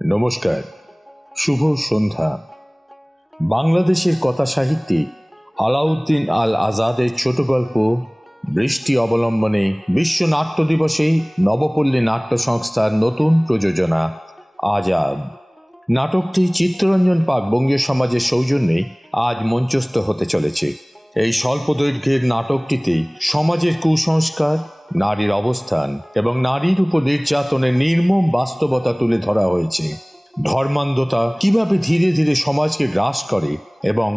নমস্কার, শুভ সন্ধ্যা। বাংলাদেশের কথা সাহিত্যিক আলাউদ্দিন আল আজাদের ছোট গল্প বৃষ্টি অবলম্বনে বিশ্ব নাট্য দিবসে নবপল্লী নাট্য সংস্থার নতুন প্রযোজনা আজাদ। নাটকটি চিত্তরঞ্জন পাক বঙ্গীয় সমাজের সৌজন্যে আজ মঞ্চস্থ হতে চলেছে। এই স্বল্প দৈর্ঘ্যের নাটকটিতে সমাজের কুসংস্কার, নারীর অবস্থান এবং নারীর উপর নির্যাতনের নির্মম বাস্তবতা তুলে ধরা হয়েছে। ধর্মান্ধতা কিভাবে ধীরে ধীরে সমাজকে গ্রাস করে এবং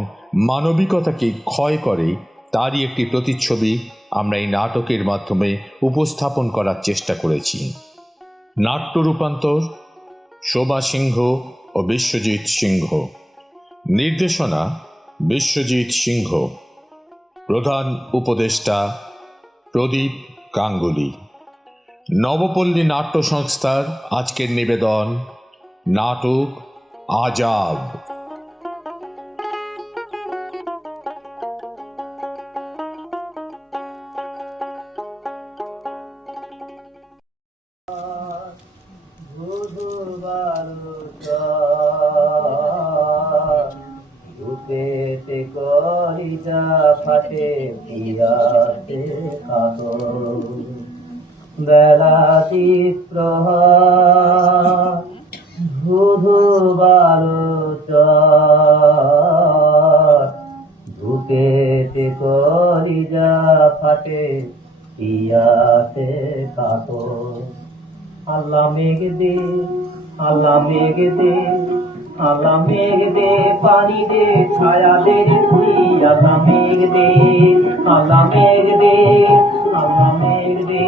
মানবিকতাকে ক্ষয় করে তারই একটি প্রতিচ্ছবি আমরা এই নাটকের মাধ্যমে উপস্থাপন করার চেষ্টা করেছি। নাট্য রূপান্তর শোভা সিংহ ও বিশ্বজিৎ সিংহ, নির্দেশনা বিশ্বজিৎ সিংহ, প্রধান উপদেষ্টা প্রদীপ গাঙ্গুলি। নবপল্লী নাট্য সংস্থার আজকের নিবেদন নাটক আজাদ। বুকেতে কলিজা ফাটে পিয়াতে কাতো বেলা প্রহার ধুধু বারোটার বুকেতে কলিজা ফাটে পিয়াতে কাতো। আল্লাহ মেঘ দে, আল্লাহ মেঘ দে, আল্লাহ মেঘ দে, পানি দে, ছায়া দে তুই। আল্লাহ মেঘ দে, আল্লাহ মেঘ দে, আল্লাহ মেঘ দে,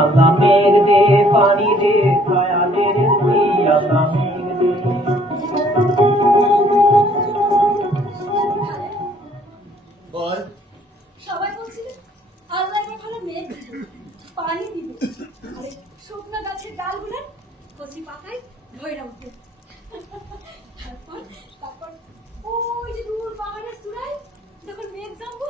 আল্লাহ মেঘ দে, পানি দে, ছায়া দে তুই। আল্লাহ মেঘ দে। বল, সবাই বলছিল আল্লাহ এখানে মেঘ দিবে, পানি দিবে, আরে শুকনো গাছের ডালগুলো কচি পাতায় ধরে উঠবে। তারপর ওই যে দূর পাহাড়ের চূড়ায় যখন মেঘ জমবো,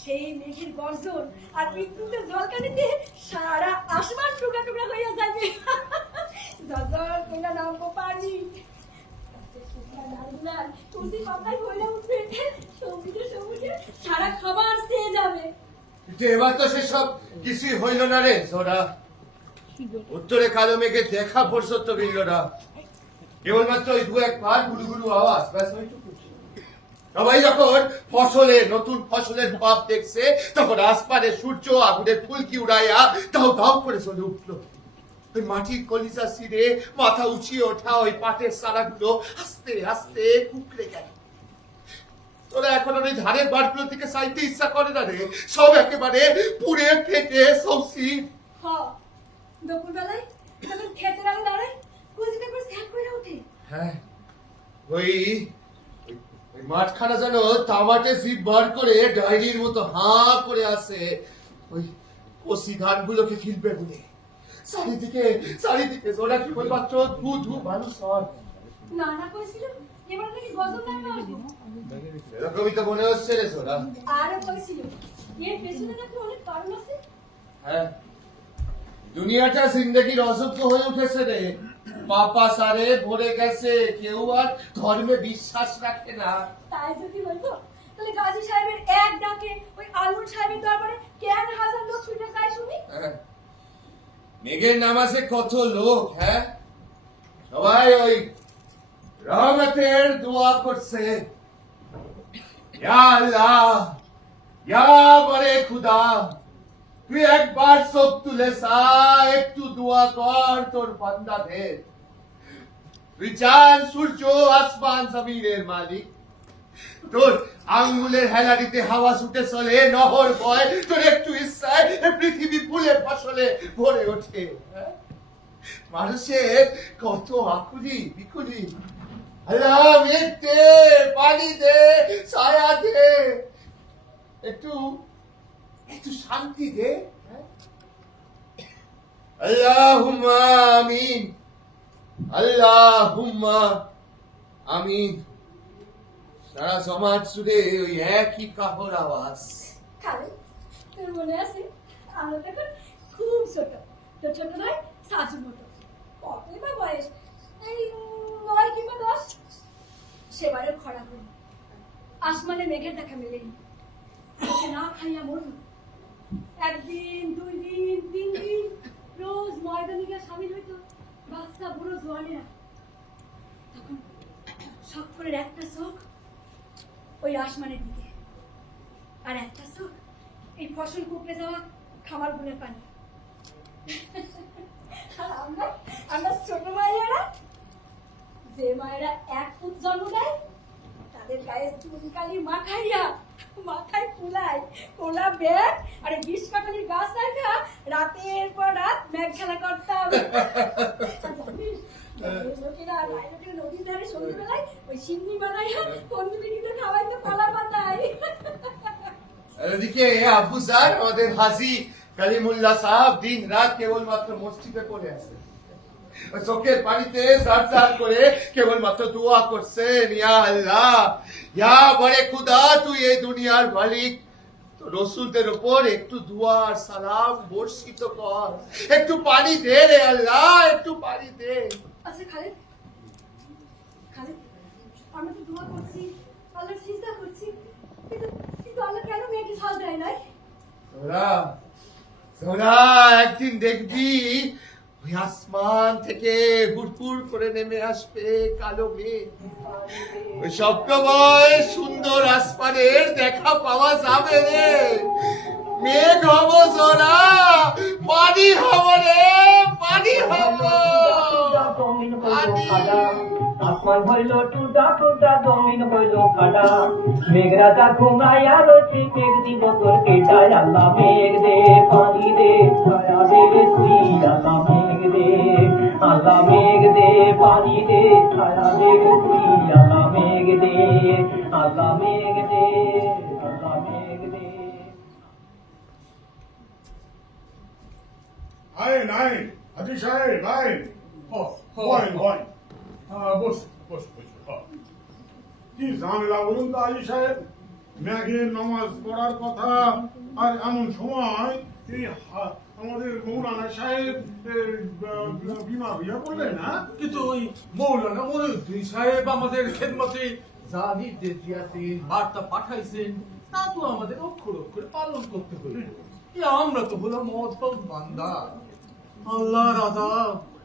সেই মেঘের গর্জন আর বিদ্যুতের ঝলকানিতে সারা আসমান টুকরা টুকরা হইয়া যাবে। ঝরঝর কইরা নামবো পানি, কচি পাতায় ভরে উঠবে, সবুজে সবুজে সারা খাবার খেয়ে যাবে। কিন্তু এবার তো সেসব কিছুই হইল না রে জোড়া। উত্তরে কালো মেঘে দেখা পর্যন্ত মিলল না, কেবলমাত্র ওই দু একবার গুরু গুরু আওয়াজ, ব্যাস ওইটুকু। সবাই যখন নতুন ফসলের ভাব দেখছে, তখন আসমানে সূর্য আগুনের ফুলকি উড়াইয়া দাও দাও করে চলে উঠলো। ওই মাটির কলিজা ছিঁড়ে মাথা উঁচিয়ে ওঠা ওই পাটের চারাগুলো আস্তে আস্তে কুকড়ে গেল। তোরা এখন ওই ধানের বাড়গুলো থেকে চাইতে ইচ্ছা করে না রে, সব একেবারে পুড়ে ফেটে সবসি। দুপুর বেলায় যখন খেতে লাগে দাঁড়ায়, কুচিটা করে স্যাক করে ওঠে। হ্যাঁ, ওই মাঠখানা যেন তামাটে জিভ বার করে ডায়েরির মতো হাঁ করে আছে ওই কচি ধানগুলোকে গিলবে বলে। চারিদিকে চারিদিকে ওরা কি বল মাত্র ধু ধু মানুষ হয়। নানা কইছিল এবার নাকি গজব নামে আসবে, এরকমই তো মনে হচ্ছে রে সোনা। আরো কইছিল এর পেছনে নাকি অনেক কারণ আছে। হ্যাঁ, দুনিয়াটা জিন্দগির অযোগ্য হয়ে উঠেছে রে। পাপা সারে ভরে গেছে, কেউ আর ধর্মে বিশ্বাস রাখে না। তাই যদি বলতো তাহলে গাজী সাহেবের এক ডাকে ওই আলুর সাহেবের দরবারে কেন হাজার লোক ছুটে যায় শুনি। মেঘের নামাজে কত লোক, হ্যাঁ সবাই ওই রহমতের দোয়া করছে। ইয়া আল্লাহ, ইয়া বরে খুদা, তুই একবার চোখ তুলে চা, একটু দোয়া কর তোর বান্দাদের। তুই চাঁদ সূর্য আসমান জমিনের মালিক, তোর আঙ্গুলের হেলারিতে হাওয়া ছুটে চলে, নহর বয়, তোর একটু ইচ্ছায় পৃথিবী ফুলে ফসলে ভরে ওঠে। মানুষের কত আকুলি বিকুলি। আল্লাহ মেঘ দে, পানি দে, ছায়া দে, একটু একটু শান্তি দে। আল্লাহুম্মা আমিন, আল্লাহুম্মা আমিন। সারা সমাজ জুড়ে ওই একই কাহর আওয়াজ। খালে তোর মনে আছে আমরা তখন খুব ছোট, তো ছোট নয় শাশুর মতো, কতই বা বয়স এই 9 কিংবা 10 সেবারের খরা হল, আসমানে মেঘের দেখা মেলেনি, না খাইয়া মরু। একদিন 2 দিন 3 দিন রোজ ময়দানে গিয়ে সামিল হইতো বাচ্চা বুড়ো জোয়ানেরা। তখন সকলের একটা চোখ ওই আসমানের দিকে, আর একটা চোখ এই ফসল কুকড়ে যাওয়া খামার গুনের পানি। আর আমরা ছোট মায়েরা, যে মায়েরা এক ফুট জন্ম দেয়, তাদের গায়ে চুনকালি মাখাইয়া মাথায় কোলা ব্যাগ আর 20 কাঠালির গাছ রাখা রাতের পর রাত ম্যাগ খেলা করতাম। লোকেরা রায়নগরের নদীর ধারে সন্ধ্যেবেলায় ওই সিন্নি বানাইয়া কন্দুলিতে খাওয়াইতে কলা পাতায়। আর এদিকে আবু স্যার আমাদের হাজি কালিমুল্লাহ সাহেব দিন রাত কেবলমাত্র মসজিদে পড়ে আছে, চোখের পানিতে সার করে কেবলমাত্র দোয়া করছেন, ইয়া আল্লাহ, ইয়া বড়ে খুদা, তুই এই দুনিয়ার মালিক, তো রসুলদের উপর একটু দোয়া আর সালাম বর্ষিত কর, একটু পানি দে রে আল্লাহ, একটু পানি দে। আচ্ছা খালেদ, আমরা তো দোয়া করছি, আল্লাহর সিজদা করছি, কিন্তু আল্লাহ কেন মেয়েকে সাজ দেয় নাই? তোরা একদিন দেখবি ওই আসমান থেকে হুড় করে নেমে আসবে কালো মেঘ, ওই স্বপ্নময় সুন্দর আসমানের দেখা পাওয়া যাবে রে। মেঘ হব জোড়া, পানি হব রে, পানি হব। আসমান হইল টুটা টুটা, জমিন হইল ফাটা, মেঘ রাজা ঘুমাইয়া রয়েছে, মেঘ দিব তোর কেটায়। আল্লাহ মেঘ দে, পানি দে, ছায়া দে, তুই আল্লাহ মেঘ দে, আল্লাহ মেঘ দে, পানি দে, ছায়া দে, তুই আল্লাহ মেঘ দে, আল্লাহ মেঘ দে, আল্লাহ মেঘ দে। আইন আইন হাজি সাহেব আইন, বলেন বলেন, বস বস বস। কি ঝামেলা বলুন তো হাজি সাহেব? ম্যাঘের নামাজ পড়ার কথা, আর এমন সময় এই আমাদের মৌলানা সাহেব বিমা বিয়া করলেন না? কিন্তু ওই মৌলানা মনিউদ্দিন সাহেব আমাদের খেদমতে যা নির্দেশ দিয়েছেন, বার্তা পাঠাইছেন, তা তো আমাদের অক্ষর অক্ষরে পালন করতে হইল। আমরা তো হলাম অধম বান্দা, আল্লাহ রাজা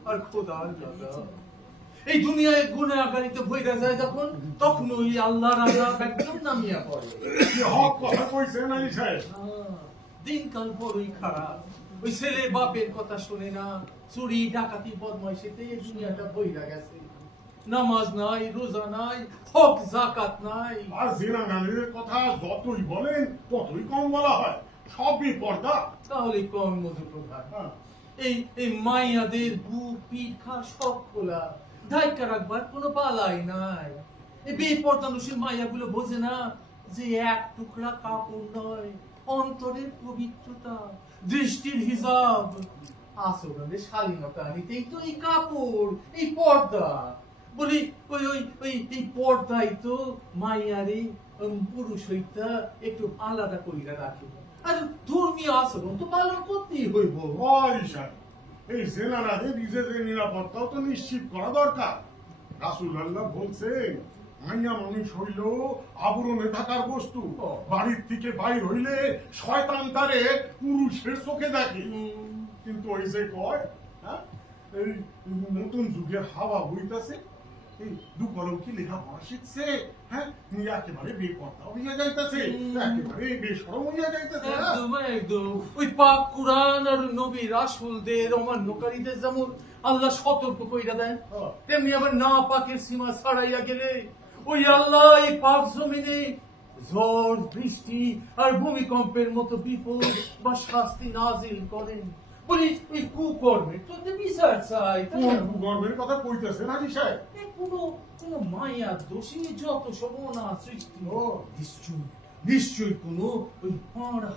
আর খোদার রাজা। এই দুনিয়ায় গুনাহগারিতে ভইরা যায় যখন, তখন ওই আল্লাহ রাজা একদম নামিয়া পড়ে। কি হক কথা কইছেন হাজি সাহেব? দিনকাল বড়ই খারাপ, ওই ছেলে বাপের কথা শুনে না, চুরি ডাকাতি বদমাইশিতে এই দুনিয়াটা ভইরা গেছে। নামাজ নাই, রোজা নাই, হক যাকাত নাই। আর জিনা গানের কথা যতই বলেন ততই কম বলা হয়, সবই পর্দা। তাহলে কোন মধু প্রধান, হ্যাঁ। এই মাইয়াদের বুক পিঠ খা সব খোলা, ধাইকা রাখবার কোনো বালাই নাই। এই বেপরদানুষীর মাইয়াগুলো বোঝে না যে এক টুকরা কাপড় নয়, অন্তরের পবিত্রতা, দৃষ্টির হিসাব, আচরণের শালীনতা আনিতেই তো এই কাপড়, এই পর্দা। বলি ওই ওই ওই এই পর্দাই তো মাইয়ারে পুরুষ হইতা একটু আলাদা করিয়া রাখে। আর ধর্মীয় আচরণ তো পালন করতেই হইব। হাজি সাহেব, এই জেনারাদের নিজেদের নিরাপত্তাও তো নিশ্চিত করা দরকার। রাসূলুল্লাহ বলছেন, মাইয়া মানুষ হইল আবরণে থাকার বস্তু, বাড়ির থেকে বাইর হইলে শয়তান তারে পুরুষের চোখে দেখে। কিন্তু ওই যে কয়, হ্যাঁ, এই নতুন যুগের হাওয়া বইতাছে, এই দুকলম কি লেখাপড়া শিখছে, হ্যাঁ, একেবারে বেপর্দা হইয়া যাইতেছে, একেবারে বেশরম হইয়া যাইতেছে। একদম একদম ওই পাক কুরআন আর নবী রাসূলদের অমান্যকারীদের যেমন আল্লাহ সতর্ক কইরা দেন, তেমনি আবার না পাকের সীমা ছাড়াইয়া গেলে ওই আল্লাহ এই পাক জমিনে ঝড় বৃষ্টি আর ভূমিকম্পের মতো বিপদ বা শাস্তি নাজিল করেন। বলি ওই কুকর্মের তো বিচার চাই। গর্বের কথা কইতেছেন হাজি সাহেব? কোনো মায়া দোষী যত সর্বনা সৃষ্টি নিশ্চয়ই কোনো ওই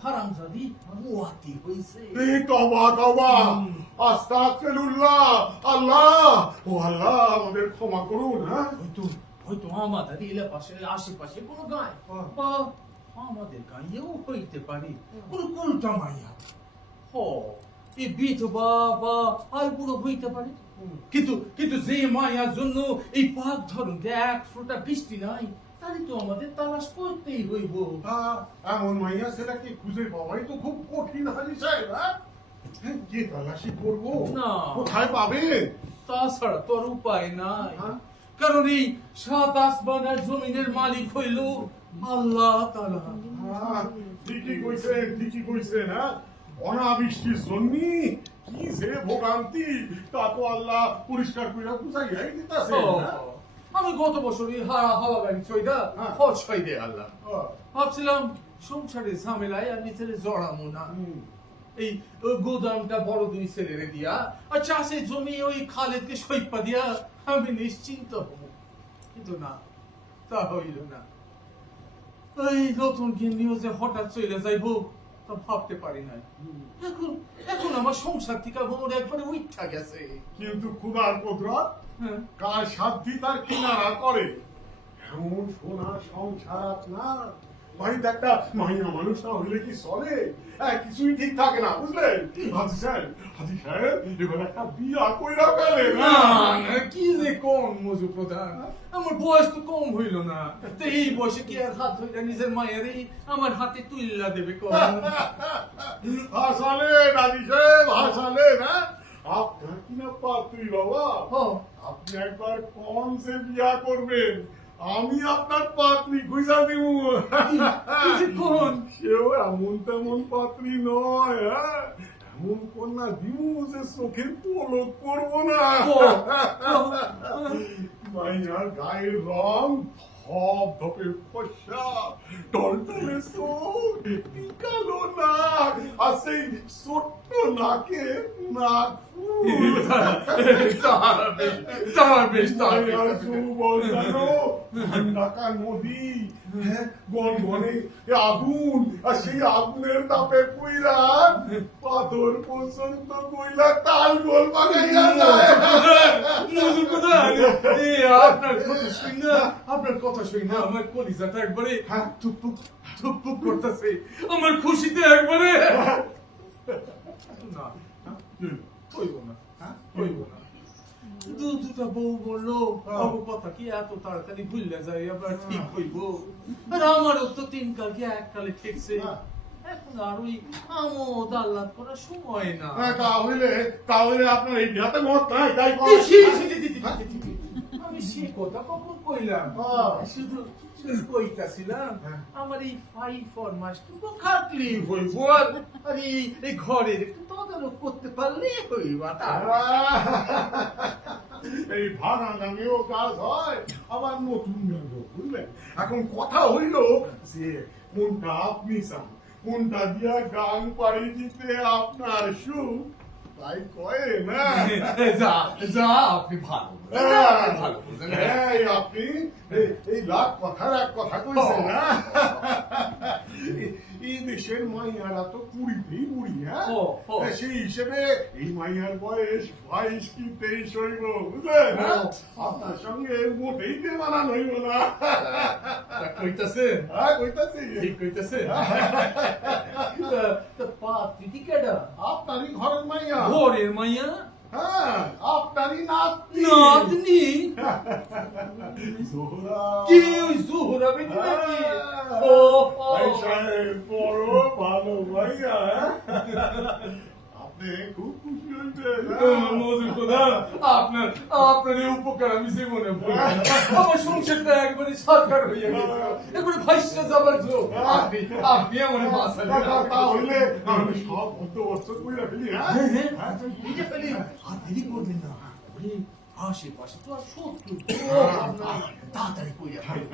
হারামজাদি মুয়াতি হইছে। এই তওবা তওবা, আস্তাগফিরুল্লাহ, আল্লাহ ও আল্লাহ আমাদের ক্ষমা করুন। হ্যাঁ, হয়তো আমাদের এলাকার আশেপাশে কোনো গায় বা আমাদের গাঁয়েও হইতে পারে কোনো উল্টা মাইয়া। এই বিধবা বা আর বুড়ো হইতে পারে, কিন্তু কিন্তু যে মায়ার জন্য এই পাক ধরনকে এক ফোঁটা বৃষ্টি নাই, তাই তো আমাদের তালাশ করতেই হইব। এমন মাইয়া ছেলেকে খুঁজে পাওয়াই তো খুব কঠিন হাজি সাহেব। কে তালাশি করবো, না। কোথায় পাবেন? তাছাড়া তোর উপায় নাই, হ্যাঁ? কারণ এই সাত আসমান আর জমিনের মালিক হইল আল্লাহ তাআলা। ঠিকই কইছেন। অনাবৃষ্টির জন্য কি যে ভোগান্তি, তা তো আল্লাহ পরিষ্কার করে বুঝাইয়াই দিতেছে। আমি গত বছরই হাওয়া গাড়ি ছয়টা হ্যাঁ। খরচ ছয় দে আল্লাহ। ভাবছিলাম সংসারে ঝামেলায় আর নিজের জড়ামো না, এই গোদামটা বড় দুই ছেলেরে দিয়া আর চাষের জমি ওই খালেদকে সৈপা দিয়া আমি নিশ্চিন্ত হব। কিন্তু না, তা হইল না। এই নতুন কিনিও যে হঠাৎ চলে যাইব তা ভাবতে পারি নাই। এখন আমার সংসার থেকে মনে একবারে উঠা গেছে। কিন্তু খুদার কুদরত হ্যাঁ। কার সাধ্যি তার কিনারা করে। এমন সোনা সংসার আপনার বাড়িতে একটা মাইয়া মানুষ না হইলে কি চলে? কিছুই ঠিক থাকে না, বুঝলেন হাজি সাহেব? এবার একটা বিয়া কইরা ফেলেন। না, না, কি যে কম মজু প্রধান, আমার বয়স তো কম হইল না, তো এই বয়সে কি আর হাত ধরে নিজের মায়েরই আমার হাতে তুইল্লা দেবে কম? হাসালেন হাজি সাহেব, হাসালেন। আপনার কিনা পাত্রী বাবা, আপনি একবার কোন সে বিয়া করবেন, আমি আপনার পাত্রী খুঁজা দিব। কোন সেও এমন তেমন পাত্রী নয়, এমন কন্যা দিব যে চোখের পলক করবো না। মাইয়ার গায়ের রং ধপধপে ফর্সা, টলটলে চোখ, পিকালো নাক, আর সেই ছোট্ট নাকে নাক ফুল। ঢাকা নদী, গনগনে আগুন, আর সেই আগুনের তাপে কইরা পাথর পর্যন্ত কইলা তাল গোল পাকাইয়া যায়। আপনার কথা শুনি না আমার কলিজাটা একবারে থুকপুক থুকপুক করতেছে, আমার খুশিতে একবারে না হইব না, হইব না। দুটা বউ বললো বাবু কথা কি এত তাড়াতাড়ি ভুললে যায় আবার ঠিক হইব? আর আমারও তো তিন কালকে এক কালে ঠেকছে, এখন আর ওই আমোদ আহ্লাদ করার সময় না। তাহলে আপনার এই বিয়াতে মত নাই, তাই আমি সে কথা কখন কইলাম? শুধু কইতাছিলাম আমার এই 5 মাসটুকু খাটলি হইব, আর এই ঘরের একটু তদারক করতে পারলে হইব। এই ভাড়া গাঙেও কাজ হয়, আবার নতুন গাঙেও, বুঝলেন? এখন কথা হইল যে কোনটা আপনি চান, কোনটা দিয়া গান পাড়ি দিতে আপনার সুখ, তাই কয়ে না। যা আপনি ভালো ভালো বলছেন। আপনি এই লাখ কথার এক কথা কইছেন না। এই দেশের মাইয়ারা তো 20তেই বুড়ি, সেই হিসেবে এই মাইয়ার বয়স 22 কি 23 হইব, বুঝলেন? আপনার সঙ্গে মোটেই মানান হইব না। কইতাছেন? কইতাছি, ঠিক কইতাছেন। পাত্রী কি কেডা? আপনারই ঘরের মাইয়া। ঘরের মাইয়া? হ্যাঁ, আপনারই নাতনি। নাতনি? জোহরা। কি ওই জোহরা বেটি নাকি? এই সাহেব বড় ভালো ভাইয়া, আপনি খুব খুশি হইবেন। মজুর প্রধান, আপনার এই উপকার আমি জীবনে ভুলব না। আমার সংসারটা একবারে সরকার হইয়া গেছে, একবারে ভাইসা যাবার জো। আপনি আমার বাঁচালেন। তাহলে আমি সব বন্দোবস্ত কইরা ফেলি। বুঝে ফেলি, আর দেরি করবেন না। ওরে, আশেপাশে তো আর শত্রু তাড়াতাড়ি কইয়া ফেলেন।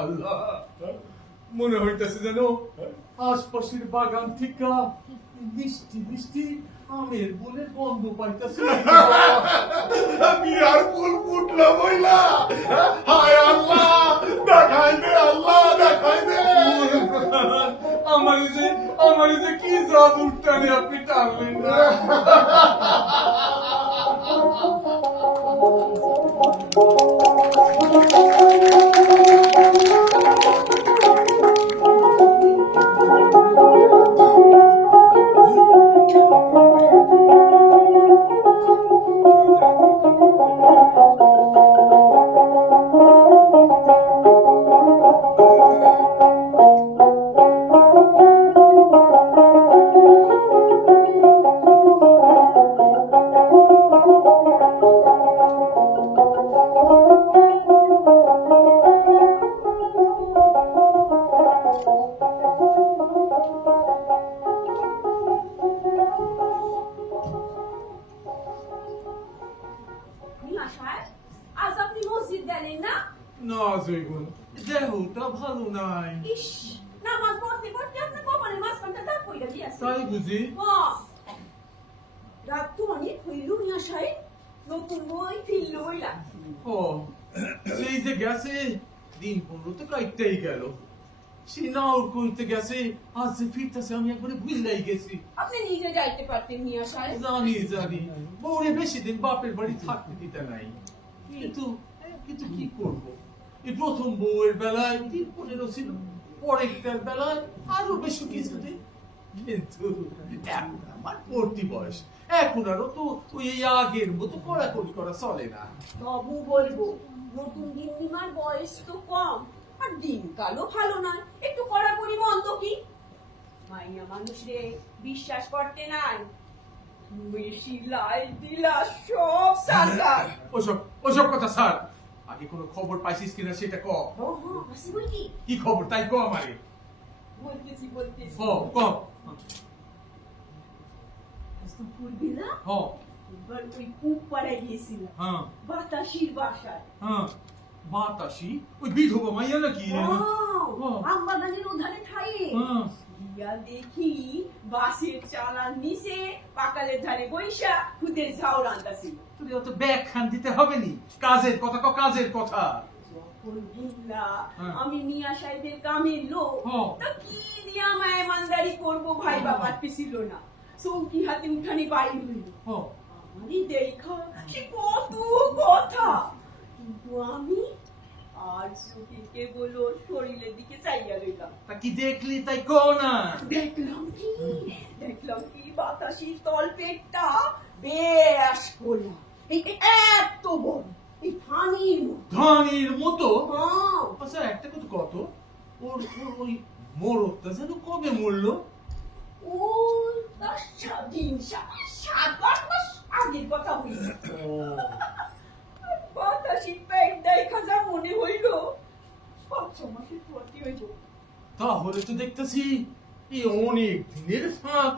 আল্লাহ, মনে হইতেছে যেন আশপাশের বাগান থেকে মিষ্টি মিষ্টি আমের বলের গন্ধ পাইতেছে। বিয়ার ফুল ফুটলো বইলা, হায় আল্লাহ, দেখাই দে আল্লাহ, দেখাই দে। আমার যে কি জাদুর টানে আপনি টানলেন না। নামাজ হইব না, দেহটা ভালো নাই। ইস, নামাজ পড়তে পড়তে আপনার কপালের মাঝখানটা দাগ পড়ে গিয়েছে। তাই বুঝি? রাত তো অনেক হইল মিয়া সাহেব, নতুন বই ফিরল হইলা। ও, সেই যে গেছে দিন 15 তো কাইতেই গেল। সে নাও করতে গেছে, আজ যে ফিরতেছে আমি একবারে ভুললাই গেছি। আপনি নিজে যাইতে পারতেন মিয়া সাহেব। জানি বউরে বেশি দিন বাপের বাড়ি থাকতে দিতে নাই, কিন্তু কিন্তু কি করব, এই প্রথম বউয়ের বেলায় 3-15 ছিল, পরেরটার বেলায় আরো বেশি কিছুদিন। কিন্তু এখন আমার পড়তি বয়স, এখন আরো তো ওই আগের মতো কড়াকড়ি করা চলে না। তবু বলবো, নতুন গিন্নিমার বয়স তো কম, আর দিনকালও ভালো নয়, একটু কড়াকড়ি মন্দ কি? মাইয়া মানুষ রে বিশ্বাস করতে নাই, বেশি লাই দিলা সব সারগার। ওসব কথা স্যার, আগে কোনো খবর পাইছিস কিনা সেটা ক। আসি বলকি? কি খবর তাই ক আমারে। বলতেছি ক। দুপুরবেলা এবার ওই কূপ পাড়ায় গিয়েছিলাম, হ্যাঁ বাতাসির বাসায়। বাতাসি ওই বিধবা মাইয়া নাকি? আমবাগানের ওধারে ঠাইয়ে গিয়া দেখি বাসের চালার নিচে পাকালের ধারে বৈশা খুদের ঝাউ রান্তাছিল। তুই অত ব্যাগ খান দিতে হবে নি, কাজের কথা কাজের কথা। যখন বুঝলা আমি মিয়া সাহেবের কামের লোক, তা কি দিয়া মেহমানদারি করবো ভাই বাবার পিছিল না, চৌকি হাতে উঠানি বাড়ি হইল। আমারই দেখা সে কত কথা, কিন্তু আমি আর চোখে কেবল ওর শরীরের দিকে চাইয়া রইলাম। তা কি দেখলি তাই ক না। দেখলাম কি বাতাসির তল পেটটা বেশ খোলা, এই এত বড়, এই ধানির মতো। আচ্ছা একটা কথা কত, ওর ওই মরদটা যেন কবে মরলো? ও তার 7-8 মাস আগের কথা হইল। বাতাসি পেট দেখা যা মনে হইল 5-6 মাসের ভর্তি হইল। তাহলে তো দেখতেছি এই অনেক দিনের ফাঁক।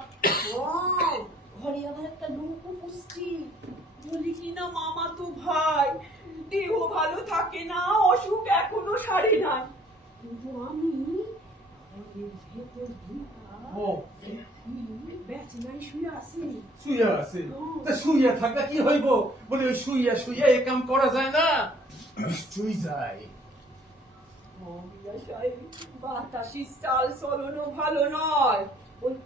ঘরে আবার একটা লোক উপস্থিত, বলি কি না মামা তো ভাই, দেহ ভালো থাকে না, অসুখ এখনো সারে নাই, কিন্তু আমি ভেতর শুইয়া আছে। তা শুইয়া থাকা কি হইব, বলে ওই শুইয়া এ কাম করা যায় না? নিশ্চয়ই যায়। বাতাসি চাল চলনও ভালো নয়,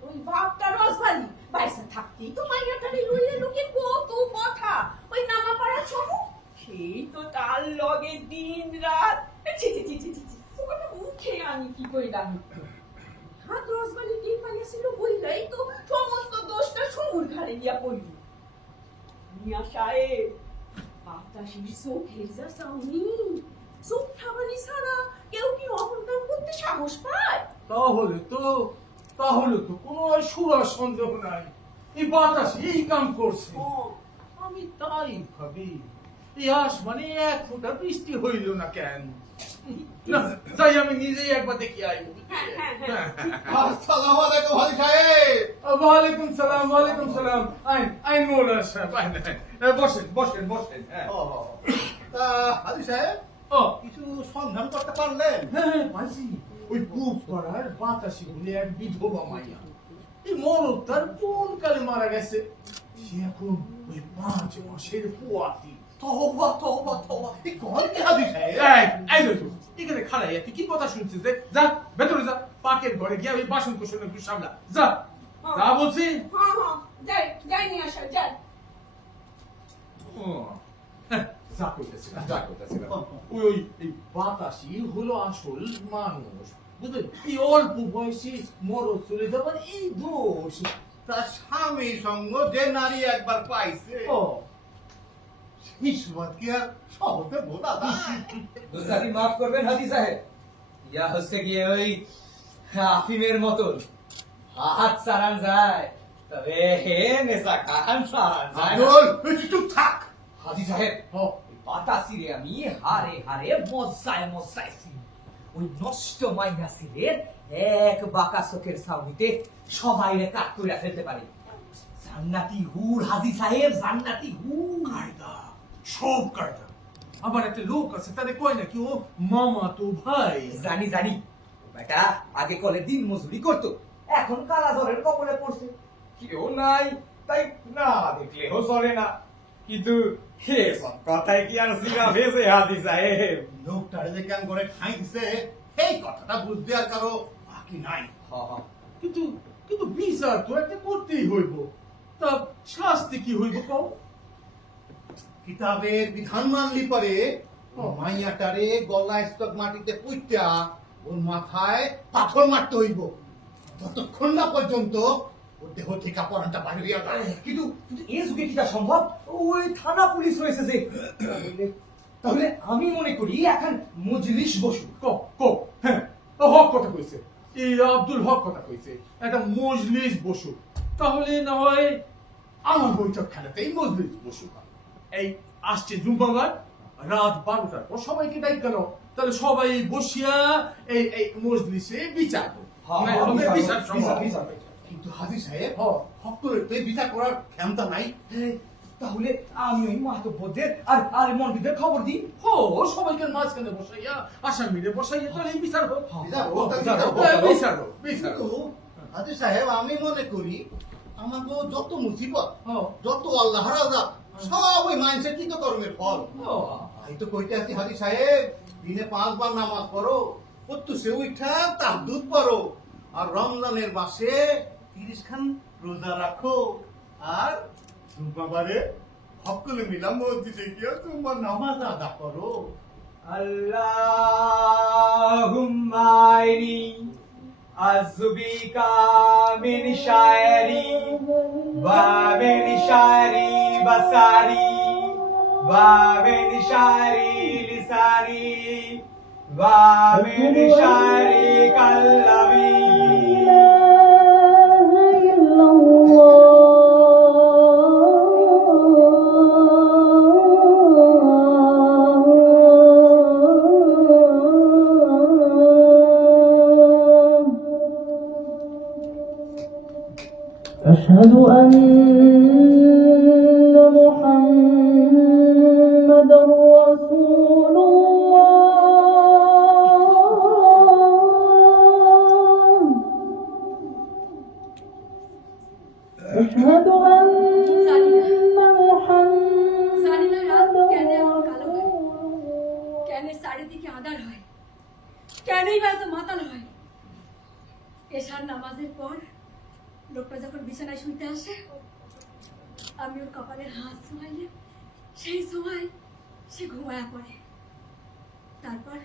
ওই বাপটা রসবালি বাইসা থাকতেই তো মাইয়াটারে লইলে লোকের কত কথা, ওই নামা পাড়ার সমূহ সেই তো তার লগে দিন রাত। ওটা মুখে আমি কি কইলাম, হাত রসবালি টিপ পাইয়াছিল বইলাই তো সমস্ত দোষটা সমুর ঘাড়ে গিয়া পড়ল। মিয়া সাহেব, বাতাসির চোখের যা চাউনি, চোখ ঠাবানি ছাড়া কেউ কি অপর কাম করতে সাহস পায়? তাহলে তো কোনো সুরা সন্দেহ নাই, এই বাতাস এই কাম করছে। আমি তাই ভাবি, এই আসমানে 1 ফোঁটা বৃষ্টি হইল না কেন? না তাই আমি নিজেই একবার দেখি আই। আসসালামু আলাইকুম হাজি সাহেব। ওয়ালাইকুম সালাম। আইন মোলা সাহেব, বসেন। তা হাজি সাহেব কিছু সন্ধান করতে পারলেন? হ্যাঁ পাইছি, ওই কূপ পাড়ার বাতাসি বলে এক বিধবা মাইয়া, এই মরদ তার কোন কালে মারা গেছে, সে এখন ওই 5 মাসের পোয়াতি। তওবা এই কোন কি হাজি সাহেব? এখানে খাড়াইয়া তুই কি কথা শুনছিস? যা ভেতরে যা, পাকের ঘরে গিয়ে ওই বাসন কোসন একটু সামলা, যা বলছি। যাই নিয়ে আসা যাই। যা কইতেছিলাম ওই বাতাসি হলো আসল মানুষ, বুঝলেন? এই অল্প বয়সে মরদ চলে যাবার এই দোষ। তার স্বামী সঙ্গ যে নারী একবার পাইছে, নিঃসবাদ কি আর সহজে বোঝা যায়? বুঝলাম, মাফ করবেন হাজি সাহেব, ইয়া হচ্ছে গিয়ে ওই আফিমের মতন হাত সারান যায়, তবে হে নেশা খান সারান যায় না। চুপ থাক হাজি সাহেব, বাতাসিরে আমি হারে মজাইছি। ওই নষ্ট মাইনা সিলের এক বাঁকা চোখের ছাউনিতে সবাই কাট করে ফেলতে পারে। জান্নাতি হুর হাজি সাহেব, জান্নাতি হুর। কায়দা, সব কায়দা। আবার একটা লোক আছে তারে কয় নাকি ও মামা তো ভাই। জানি জানি বেটা আগে কলে দিন মজুরি করতো, এখন কালা জ্বরের কবলে পড়ছে, কেউ নাই তাই না দেখলেও চলে না। কিন্তু হে সব কথায় কি আর সিগা ভেসে হাজি সাহেব। লোকটারে যে কেন করে ঠাই দিছে এই কথাটা বুঝতে আর কারো বাকি নাই। কিন্তু কিন্তু বিচার তো একটা করতেই হইব, তা শাস্তি কি হইব কও? কিতাবের বিধান মানলি পরে মাইয়াটারে গলা স্তক মাটিতে পুইতা ওর মাথায় পাথর মারতে হইব, ততক্ষণ না পর্যন্ত ওর দেহ থেকে পরানটা বাইরে হইয়া যায়। কিন্তু কিন্তু এই যুগে কিটা সম্ভব? ওই থানা পুলিশ রয়েছে যে। তাহলে আমি মনে করি এখন মজলিস বসু। হ্যাঁ হক কথা কইছে, এই আব্দুল হক কথা কইছে, একটা মজলিস বসু। তাহলে না হয় আমার বৈঠক খেলাতেই মজলিস বসু। এই আসছে জুম্মাবার রাত 12টার পর সবাইকে ডাক গেল, তাহলে সবাই বসিয়া এই এই মজলিসে বিচার হোক। হবে বিচার সম্ভব। কিন্তু হাজি সাহেব হ্যাঁ। সকলের তো এই বিচার করার ক্ষমতা নাই। তাহলে আমি ওই মাহতব্বরদের আর আলেমন্দিদের খবর দিই। হো সবাইকে মাঝখানে বসাইয়া আসামিরে বসাইয়া তাহলে এই বিচার হোক। বিচার হোক, বিচার হোক, বিচার হোক, বিচার কিন্তু হোক। হাজি সাহেব আমি মনে করি আমাকে যত মুসিবত হ্যাঁ। যত আল্লাহ রাজা সব ওই মাইন্ডসেট কি তো কর্মের ফল। আমি তো কইতে আছি হাজি সাহেব দিনে 5 বার নামাজ পড়ো, প্রত্যুষে উঠা তাহাজ্জুদ পড়ো, আর রমজানের মাসে 30 খান রোজা রাখো, আর জুম্মাবারে সকলে মিলা মসজিদে গিয়ে তোমার নামাজ আদা করো। আল্লাহুম্মা ইনি আযবিকা মিন শায়রি ওয়া মিন শায়রি বাসারি ওয়া মিন শায়রি লিসানি ওয়া মিন শায়রি কাল্লামি। أشهد أن محمدا رسول الله أشهد أن জানি না রাত কেন এমন কালো হয়, محمدا কেন চারিদিকে আঁধার হয়, কেনই বা এত মাতাল হয়। এশার নামাজের পর লোকটা যখন বিছানায় শুইতে আসে, আমি ওর কপালের হাত ছোঁয়াইলে সেই সময় সে ঘুমায়া পড়ে। তারপর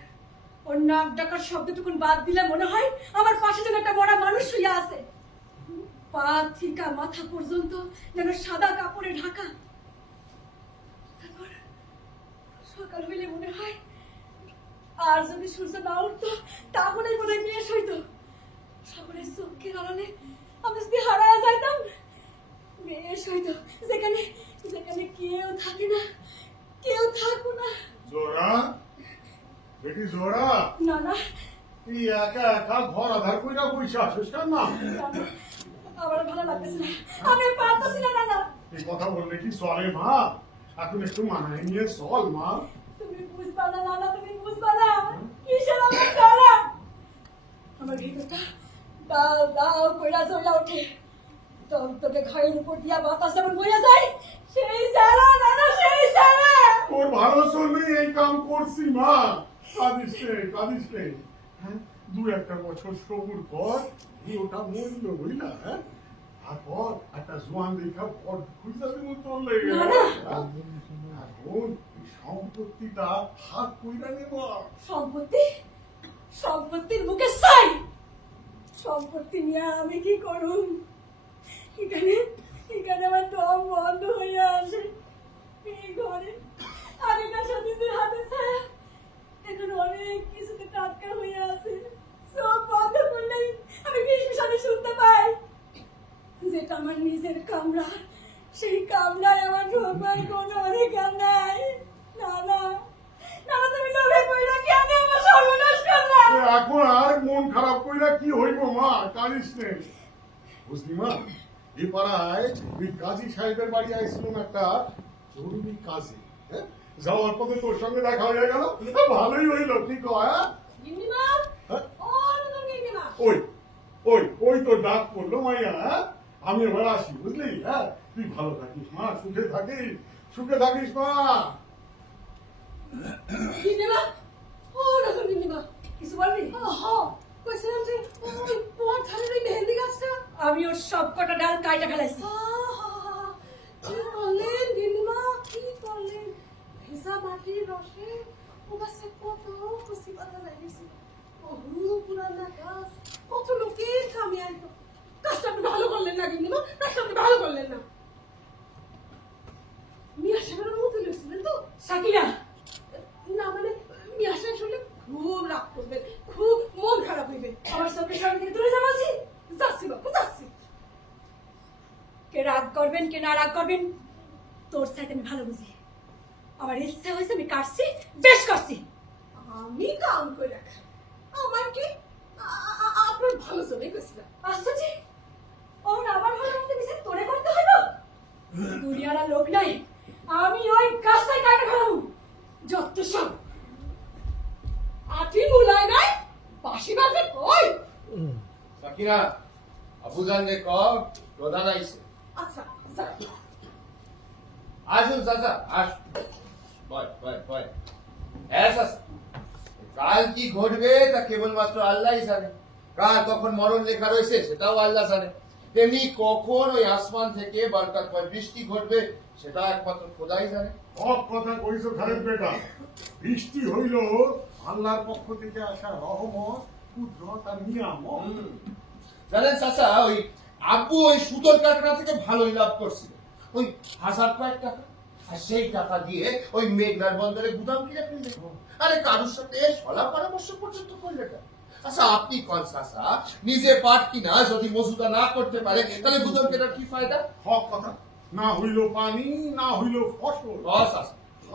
ওর নাক ডাকার শব্দটুকুন বাদ দিলে মনে হয় আমার পাশে যেন একটা মরা মানুষ শুয়ে আছে, পা থিকা মাথা পর্যন্ত যেন সাদা কাপড়ে ঢাকা। তারপর সকাল হইলে মনে হয় আর যদি সূর্য না উঠতো তাহলেই মনে হয় বিয়ে হইতো। সকলের চোখের আড়ালে আমি যদি হারায়া যাইতাম, বেশ হইতো যেখানে যেখানে কেউ থাকে না, কেউ থাকবো না। জোরা বেটি জোরা, না না তুই একা একা ঘর আধার কইরা বইসা আসিস কেন না? আমার ভালো লাগতেছে না, আমি পারতেছি না। না এই কথা বললে কি চলে মা? এখন একটু মানায় নিয়ে চল মা। তুমি বুঝবা না নানা, তুমি বুঝবা না কিসের আমার জ্বালা। আমার ভিতরটা দাও দাও কইরা জ্বলা ওঠে, তোকে ঘরের উপর দিয়া বাতাস যেমন বইয়া যায়, সেই জ্বালা নানা, সেই জ্বালা। তোর ভালো জন্যই এই কাম করছি মা। কাঁদিস নে। হ্যাঁ, 2-1 বছর সবুর পর ওটা মূল্য বুঝলা। হ্যাঁ, তারপর একটা জোয়ান দেখা পর খুঁজা দেবো তোর লেগে। না, না। এখন এই সম্পত্তিটা হাত কইরা নেব। সম্পত্তির মুখে চাই। সম্পত্তি নিয়ে আমি কি করুম? এখানে আমার দম বন্ধ হয়ে আসে। এই ঘরে আগেকার সাথীদের হাতে ছায়া, এখন অনেক কিছুতে টাটকা হয়ে আছে। সব বন্ধ করলেই আমি বিশালে শুনতে পাই যেটা আমার নিজের কামরা, সেই কামরায় আমার ঢোকবার কোনো অধিকার নাই। না না না, তুমি লোভে পড়লা কেন আমার সর্বনাশ করলা? এখন আর মন খারাপ কইরা কি হইব মা? কাঁদিস নে। বুঝলি মা, এই পাড়ায় ওই কাজী সাহেবের বাড়ি আইছিলাম একটা জরুরি কাজে। হ্যাঁ, যাওয়ার পথে তোর সঙ্গে দেখা হয়ে গেল, ভালোই হইলো, কি কয়? গিন্নিমা হ্যাঁ? ও নতুন গিন্নিমা ওই ওই ওই তোর ডাক পড়লো মাইয়া, হ্যাঁ? আমি এবার আসি, বুঝলি? হ্যাঁ, তুই ভালো থাকিস মা, সুখে থাকিস মা। গিন্নিমা ও নতুন গিন্নিমা কিছু বলবি? কইছিলাম যে ওই তোমার ধানের ওই মেহেন্দি গাছটা আমি ওর সব কটা ডাল কাইটা ফেলাইছি। কি করলেন গিন্নিমা, কি করলেন? ভেজা মাটির রসে ও গাছে কত খুশি পাতা লাগিয়েছে, বহু পুরানা গাছ, কত লোকের কামে আইতো। কাজটা আপনি ভালো করলেন না গিন্নিমা, কাজটা আপনি ভালো করলেন না। মিয়া সাহেবের মতো লেগেছিলেন তো? সাকিরা না, মানে মিয়া সাহেব শুনলে খুব রাগ করবেন, খুব মন খারাপ হইবে। আমার চোখের সামনে থেকে দূরে যাবো, যাচ্ছি বাবু যাচ্ছি। কে রাগ করবেন কে না রাগ করবেন তোর সাথে আমি ভালো বুঝি। আমার ইচ্ছা হয়েছে আমি কাটছি, বেশ করছি। আমি কাম করে রাখা আমার কি আপনার ভালো জন্য কইছিলাম। আশ্চর্য, ওর আবার ভালো মতো বিচার তোরে করতে হইব? দুনিয়ার লোক নাই, আমি ওই গাছটাই কাটে ফেলাবো। যত সব আঠি মুলাই নাই, বাসি বাজে কই? সাকিরা, আবুজান রে কর, প্রধান আইছে। আচ্ছা যা। আসুন চাচা, আস। বয়। হ্যাঁ চাচা, কাল কি ঘটবে তা কেবলমাত্র আল্লাহই জানে। কার কখন মরণ লেখা রয়েছে সেটাও আল্লাহ জানে। তেমনি কখন ওই আসমান থেকে বরকতময় বৃষ্টি ঘটবে সেটা একমাত্র খোদাই জানে। সব কথা কইছো খালেদ বেটা, বৃষ্টি হইল আল্লাহর পক্ষ থেকে আসা রহমত, কুদরত আর নিয়ামত। জানেন চাচা, ওই আব্বু ওই সুতোর কারখানা থেকে ভালোই লাভ করছিল, ওই 1000 কয়েক টাকা। আর সেই টাকা দিয়ে ওই মেঘনার বন্দরে গুদাম কিনে ফেললে। আরে কারোর সাথে সলা পরামর্শ পর্যন্ত করলে না। আচ্ছা আপনি কোন চাচা, নিজে পাট কিনা যদি মজুদা না করতে পারে তাহলে গুদাম কেনার কি ফায়দা? হক কথা, না হইল পানি, না হইল ফসল।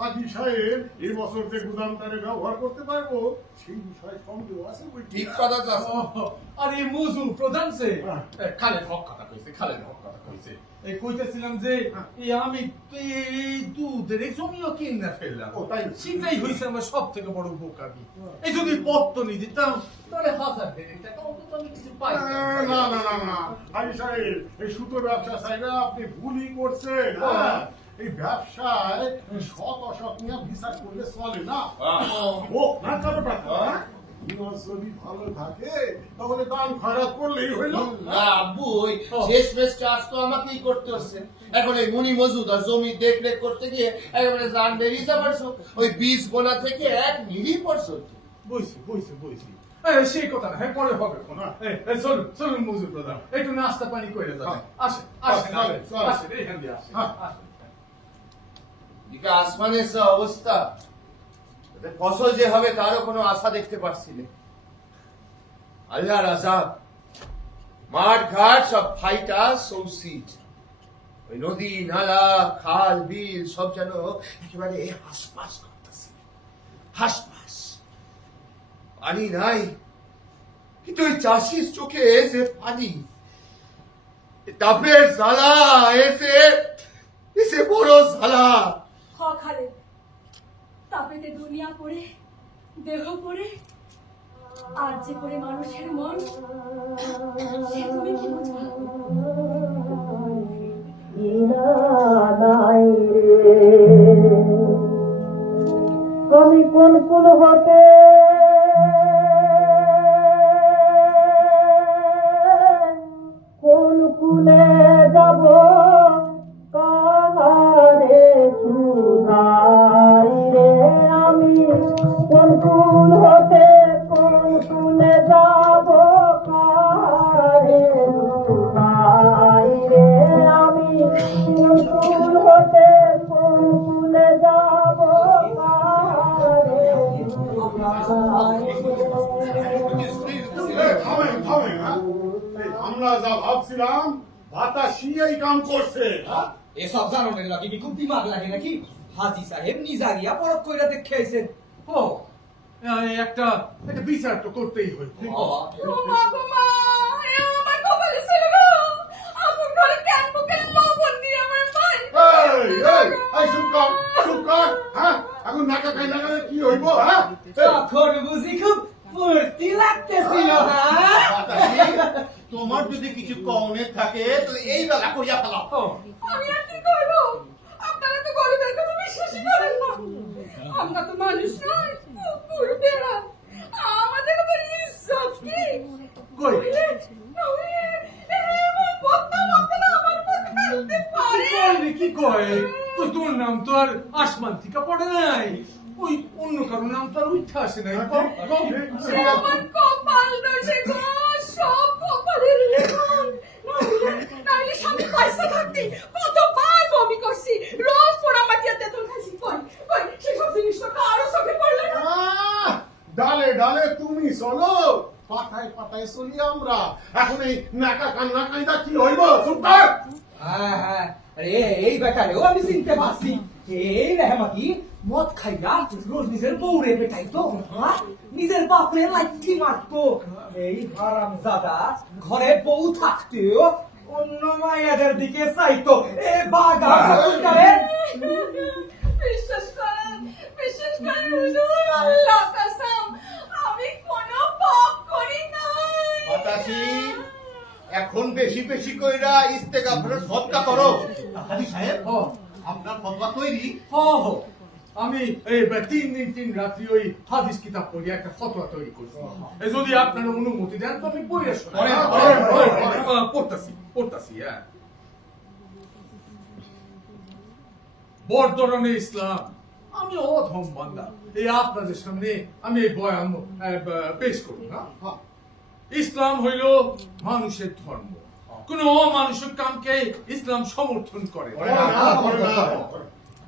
হাজি সাহেব এই বছর যে গুদামটারে ব্যবহার করতে পারবো সেই বিষয়ে সন্দেহ আছে। ঠিক কথা চাচা। আরে মজু প্রধান সে খালেদ হক কথা কইছে, খালেদ হক কথা কইছে। এই কইতেছিলাম যে এই আমি এই দুধের এই জমিও কিনে ফেললাম। ও, তাই? সেটাই হয়েছে আমার সব থেকে বড় উপকারী। এই যদি পত্তনি দিতাম তাহলে 1000 টাকা অন্তত আমি কিছু পাইতাম। না হাজি সাহেব, এই সুতো ব্যবসা সাইডা আপনি ভুলই করছেন। হ্যাঁ, এই ব্যবসায় সৎ অসৎ নিয়ে বিচার করলে চলে না। ও না কারো টাকা যদি ভালো থাকে তাহলে দান খয়রাত করলেই হইল। না আব্বু, ওই শেষ মেশ কাজ তো আমাকেই করতে হচ্ছে। এখন এই মুনি মজুদ আর জমি দেখরেখ করতে গিয়ে একেবারে জান বেরিয়ে পারছো। ওই বীজ বোনা থেকে 1 মিলি পর্যন্ত। বইছি সেই কথা না, হ্যাঁ পরে হবে না। চলুন মজুর প্রধান, একটু নাস্তা পানি করে যাবেন। আসেন এইখান দিয়ে আসেন। দিকে আসমানের যা অবস্থা, এতে ফসল যে হবে তারও কোনো আশা দেখতে পাচ্ছি না। আল্লাহ রাজাক, মাঠ ঘাট সব ফাইটা সৌসিট। ওই নদী নালা খাল বিল সব যেন একেবারে হাসপাস করতেছে, হাসপাস। পানি নাই, কিন্তু ওই চাষির চোখে এসে পানি, তাপের জ্বালা এসে বড় জ্বালা। খালে তাপেতে দুনিয়া পড়ে, দেহ পড়ে, আর যে পড়ে মানুষের মন, সে তুমি কি বুঝবা? আমি কোন কুল হতে কোন কুলে যাব, কাহারে সুধাই রে। আমি কোন কুল হতে কোন কুলে যাব, কাহারে সুধাই রে। আমি কোন কুল হতে কোন কুলে যাব, কাহারে সুধাই রে। থামেন, হ্যাঁ? আমরা যা ভাবছিলাম বাতাসি এই কাম করছে। হ্যাঁ? এসব জানানোর লাগে কি খুব দিমাগ লাগে নাকি? হাজি সাহেব নিজা গিয়া পরখ কইরা দেখে আইছেন। ও একটা বিচার তো করতেই হয়। ও মা গো মা, এ আমার কপালে ছিল গো। আগুন ধরে কেন বুকে লবণ দিয়ে আমার ভাই। এই চুপ কর, হ্যাঁ? নাকা খাই না খাই কি হইব হ্যাঁ তখন বুঝি খুব ফুর্তি লাগতেছিল না তোমার যদি কিছু কমনে থাকে তাহলে এই বেলা করিয়া ফেলাও আমি আর কি করব? আপনারা তো গরিবের কথা বিশ্বাসই করেন না। আমরা তো মানুষ নয়, কুকুর বেড়া। আমাদের আবার ইজ্জত কি? কই? নইলে এমন বদনাম আপনারা আমার উপর ফেলতে পারেন? বলবি কি কয় তো তোর নাম তো আর আসমান থেকে পড়ে নাই, ওই অন্য কারো নাম তো আর উঠে আসে নাই। সে আমার কপাল দোষে গো, সব কপালের লেখন। নাইলে স্বামী পয়সা থাকতে কতবার বমি করছি, রোজ পোড়া মাটিয়া তেঁতুল খাইছি। কই সেসব জিনিস তো কারো চোখে পড়লে না। ডালে ডালে তুমি চলো, পাতায় পাতায় চলি আমরা। এখন এই নাকা কান্না কাইদা কি হইব? চুপ কর। হ্যাঁ, আরে এই বেটারেও আমি চিনতে পারছি। এই রেহমাতি মদ খাইয়া রোজ নিজের বউরে পেটাইতো, হ্যাঁ? নিজের বাপরে লাঠি মারতো। এই হারামজাদা ঘরে বউ থাকতেও অন্য মায়েদের দিকে চাইতো। এ বাগা সরকারে বিশ্বাস করেন হুজুর, আল্লাহ কসম আমি কোনো পাপ করি নাই। বাতাসি এখন বেশি বেশি কইরা ইস্তেগফারের সদকা করো হাজি সাহেব আপনার ফতোয়া তৈরি আমি এই 3 দিন 3 রাত্রি ওই হাদিস কিতাব পড়ে একটা ফতোয়া তৈরি করছি। এই যদি আপনারা অনুমতি দেন তো আমি পড়ে শোনাই। পড়তাছি হ্যাঁ। বর্তমানে ইসলাম, আমি অধম বান্দা, এই আপনাদের সামনে আমি এই বয়ান পেশ করব না। ইসলাম হইল মানুষের ধর্ম, কোন অমানুষিক কামকে ইসলাম সমর্থন করে না।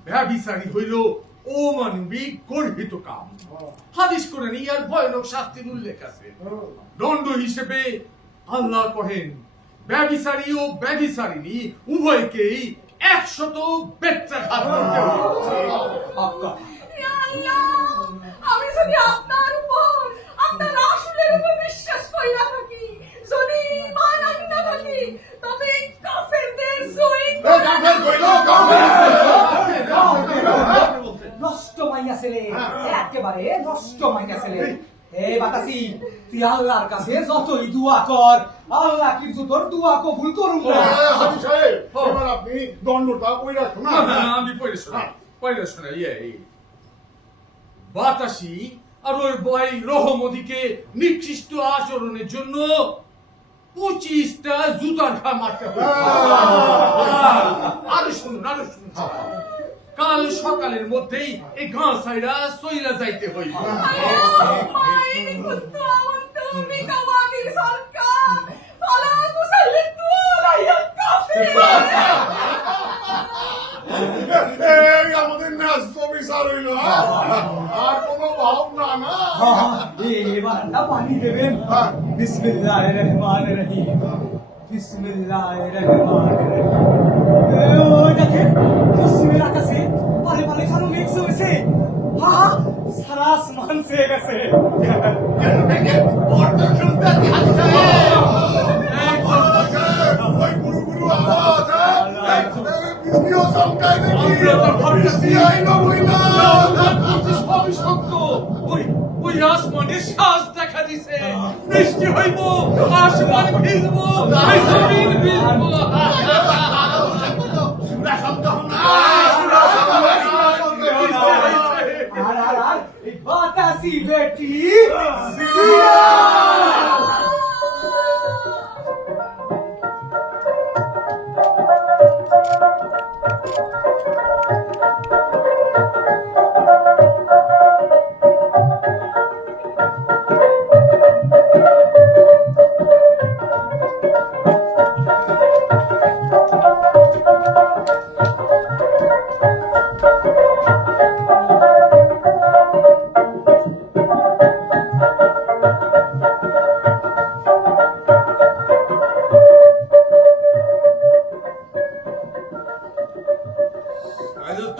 ব্যভিচারী হইল অমানবিক গর্হিত কাম। হাদিস করে ইয়ার ভয়ানক শাস্তির উল্লেখ আছে। দণ্ড হিসেবে আল্লাহ কহেন ব্যভিচারী ও ব্যভিচারিণী উভয়কেই 100 বেত্রাঘাত করতে হবে। ইয়া আল্লাহ, আমি যদি আপনার উপর, আপনার রাসূলের উপর বিশ্বাস করি না থাকি, যদি ঈমান আনি না থাকি, তবে এই কাফেরদের জয়ী কাফের কইলো কাফের নষ্ট মাইয়া ছেলে, একেবারে নষ্ট মাইয়া ছেলে। এই বাতাসি তুই আল্লাহর কাছে যতই দোয়া কর, আল্লাহ কিন্তু তোর দোয়া কবুল করুন না। হাজি সাহেব এবার আপনি দণ্ডটা কইরা শোনা। আমি পড়ে শোনাই। বাতাসি আর ওর ভাই রহমদিকে নিকৃষ্ট আচরণের জন্য 25টা জুতার ঘা মারতে হবে। আরো শুনুন। কাল সকালের মধ্যেই এই ঘা সাইরা সইলা যাইতে হইবে। মাইনি কুত্তু আউনতু বিকাওয়াবিল সরকার, ফালা তুসাল্লিতু আলাইহিল কাফির। এই আমাদের ন্যায্য বিচার হইল, আর কোনো ভাবনা না। এবার না পানি দেবেন। বিসমিল্লাহির রহমানির রহিম, বিসমিল্লাহির রহমানির রহিম। ওই দেখেন পশ্চিমের আকাশে পারে পারে কালো মেঘ জমেছে। সারা আসমান ছেয়ে গেছে। ওই গুরু গুরু আওয়াজ ভিডিও চমকায় দেখি বৃষ্টি আইলো বইলা। সবই সত্য। ওই আসমানে শ্বাস দেখা দিছে, বৃষ্টি হইব, আসমান ভিজব, জমিন ভিজব। আর এই বাতাসি বেটি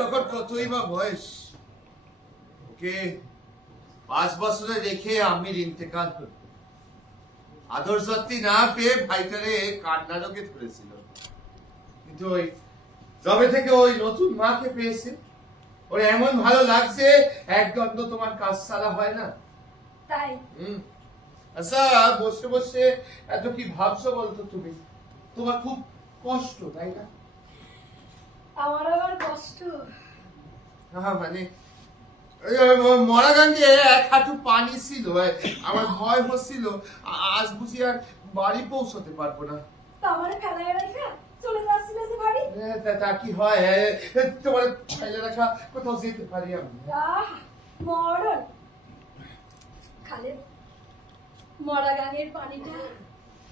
তখন কতই বা বয়স, ওকে 5 বছরে রেখে আমির ইন্তেকাল হল। আদর যত্তি না পেয়ে ভাইটারে কান্না রোগে ধরেছিল, কিন্তু ওই যবে থেকে ওই নতুন মাকে পেয়েছে ওর এমন ভালো লাগছে এক গন্ধ তোমার কাজ সারা হয় না। তাই আচ্ছা, বসে বসে এত কি ভাবছো বলতো তুমি? তোমার খুব কষ্ট, তাই না? আমার আবার কষ্ট। মানে মরা গাঙ্গে এক হাঁটু পানি ছিল, আমার ভয় হচ্ছিল আজ বুঝি আর বাড়ি পৌঁছতে পারবো না। আমার ফেলায় রেখা চলে যাচ্ছিল যে বাড়ি। তা কি হয়, তোমার ফেলে রাখা কোথাও যেতে পারি আমি? মরণ খালে মরা গাঙের পানিটা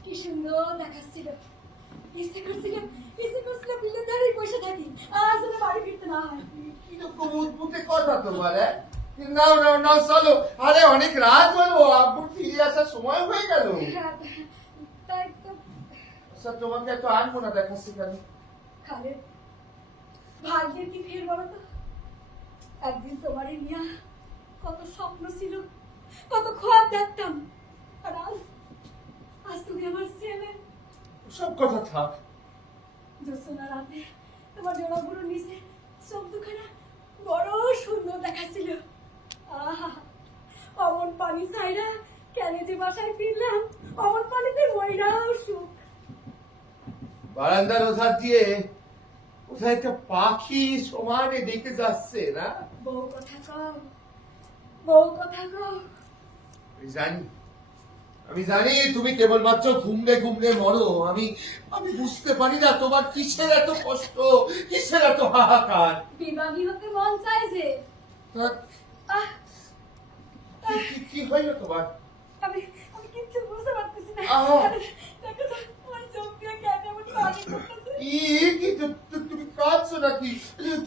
কি সুন্দর দেখাচ্ছিল। ইচ্ছে করছিল বিলের ধারে বসে থাকি, আর যেন বাড়ি ফিরতে না হয়। কিরকম উদ্ভুতে কথা তোমার, নাও নাও নাও চলো। আরে অনেক রাত হলো, আব্বুর ফিরে আসার সময় হয়ে গেল। তাই তো আচ্ছা, তোমাকে এত আনবো না দেখাচ্ছি কেন? খালে ভাগ্যে কি ফের বলো তো, একদিন তোমারই নিয়া কত স্বপ্ন ছিল, কত খোয়াব দেখতাম, আর আজ তুমি আমার ছেলে। সব কথা থাক। জ্যোৎস্না রাতে তোমার জোড়াগুলো নিচে চোখ দুখানা বড় সুন্দর দেখাচ্ছিল। আহা, অমন পানি ছাইরা কেন যে বাসায় ফিরলাম, অমন পানিতে ময়রাও সুখ। বারান্দার ওধার দিয়ে কোথায় একটা পাখি সমানে ডেকে যাচ্ছে না? বউ কথা কম, বউ কথা কম। আমি জানি তুমি কেবলমাত্র ঘুমলে ঘুমলে মরো। আমি বুঝতে পারি না তোমার কিসের এত কষ্ট, কিসের এত হাহাকার। বিবাহী হতে মন চাইছে। আহ, কি হইল তোমার? আমি আমি কিচ্ছু বুঝতে পারতেছি না। আহা। দেখো তো, আমার চোখ দিয়ে কেন এমন পানি পড়তেছে। কি তুমি কাঁদছো নাকি?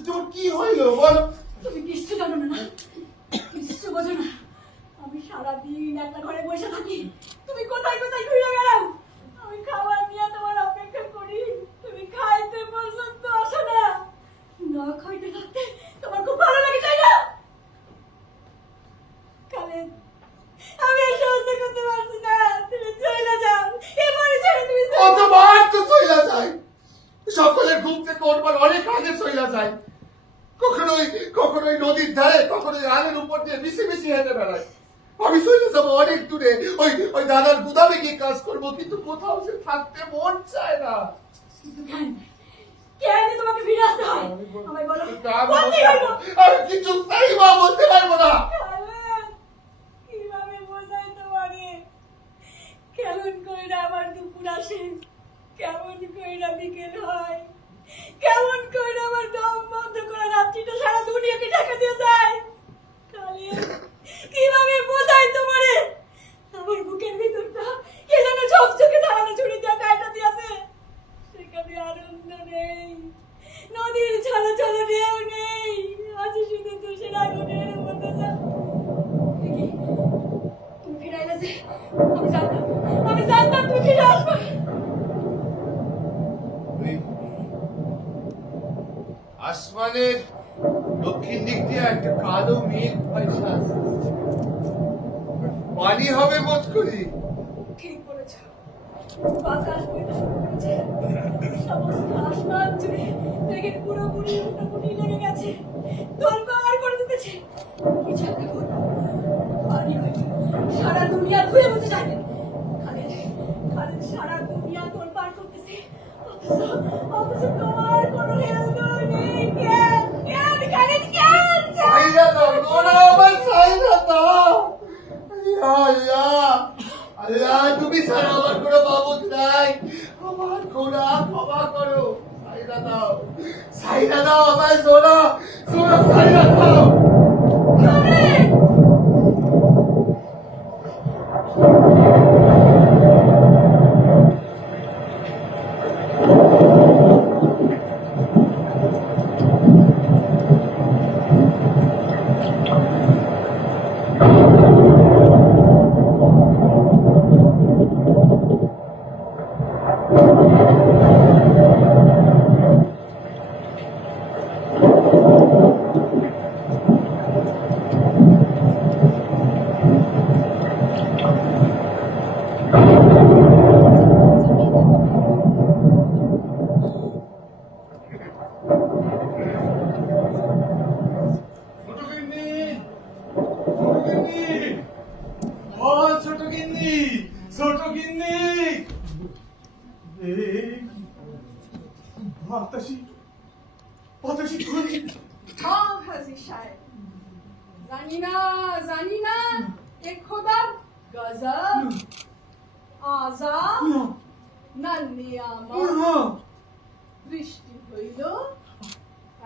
তোমার কি হইল বলো? তুমি কিচ্ছু জানো না, কিচ্ছু বোঝো না। আমি সারাদিন একটা ঘরে বসে থাকি, তুমি কোথায় কোথায় ঘুরে বেড়াও। আমি খাবার নিয়ে তোমার অপেক্ষা করি, তুমি খাইতে পর্যন্ত আসো না। না খাইতে থাকতে তোমার খুব ভালো লাগে, তাই না? কালে আমি আর সহ্য করতে পারছি না, তুমি চলে যাও। এবারে ছেড়ে তুমি চলে যাও। কতবার তো চইলা যায়, সকলের ঘুম থেকে ওঠবার অনেক আগে চইলা যায়। কখনোই নদীর ধারে, কখনোই আলের উপর দিয়ে মিশে মিশে হেঁটে বেড়ায়। আমি চলে যাবো অনেক দূরে, ওই দাদার গুদামে গিয়ে কাজ করবো, কিন্তু কোথাও সে থাকতে মন চায় না। কিন্তু কেন তোমাকে ফিরে আসতে হয়? আমায় বলো, আমি বলতেই হইলো। কিছু চাইবা বলতে পারবো না। কিভাবে বোঝাই তোমারে? কেমন কইরা আমার দুপুর আসে, কেমন কইরা বিকেল হয়, কেমন কইরা আমার দম বন্ধ করা রাত্রিটা সারা দুনিয়াকে ঢাকা দিয়ে যায়। কালে কিভাবে বোঝাই তোমারে? আমার বুকের ভিতরটা কে যেন ঝকঝকে ধারানো ছুরি দিয়ে কাটা দিয়েছে। সেখানে আনন্দ নেই, নদীর ছলো ছলো ঢেউ নেই, আছে শুধু তুষের আগুনের মতো। তুমি ফিরে এলে যে, আমি জানতাম তুমি ফিরে আসবে। আসমানের দক্ষিণ দিক দিয়ে একটা কালো মেঘ ভেসে আসছে। পানি হবে বোধ করি। ঠিক বলেছ, বাতাস বইতে শুরু করেছে, সমস্ত আসমান জুড়ে মেঘের পুরোপুরি উল্টাপুটি লেগে গেছে, তোলপাড় করে দিতেছে। কিছু একটা করো, পানি হয়তো সারা দুনিয়া ধুয়ে মুছে যাবে। খালেদ সারা দুনিয়া তোলপাড় করতেছে, অথচ তোমার কোনো হেলদোল নেই। কেন খালেদ, কেন? সাইরা দাও, নোরা আমার সাইরা দাও। আল্লাহ আল্লাহ, তুমি ছাড়া আমার কোনো মাবুদ নাই। আমার গোনা ক্ষমা করো। সাইরা দাও আমায়, সোনা সোনা সাইরা দাও। খালেদ! বাতাসি বাতাসি তুই हाँ हाजी साहब জানি না এ খোদা গজব আজাব না নিয়ামত বৃষ্টি হইল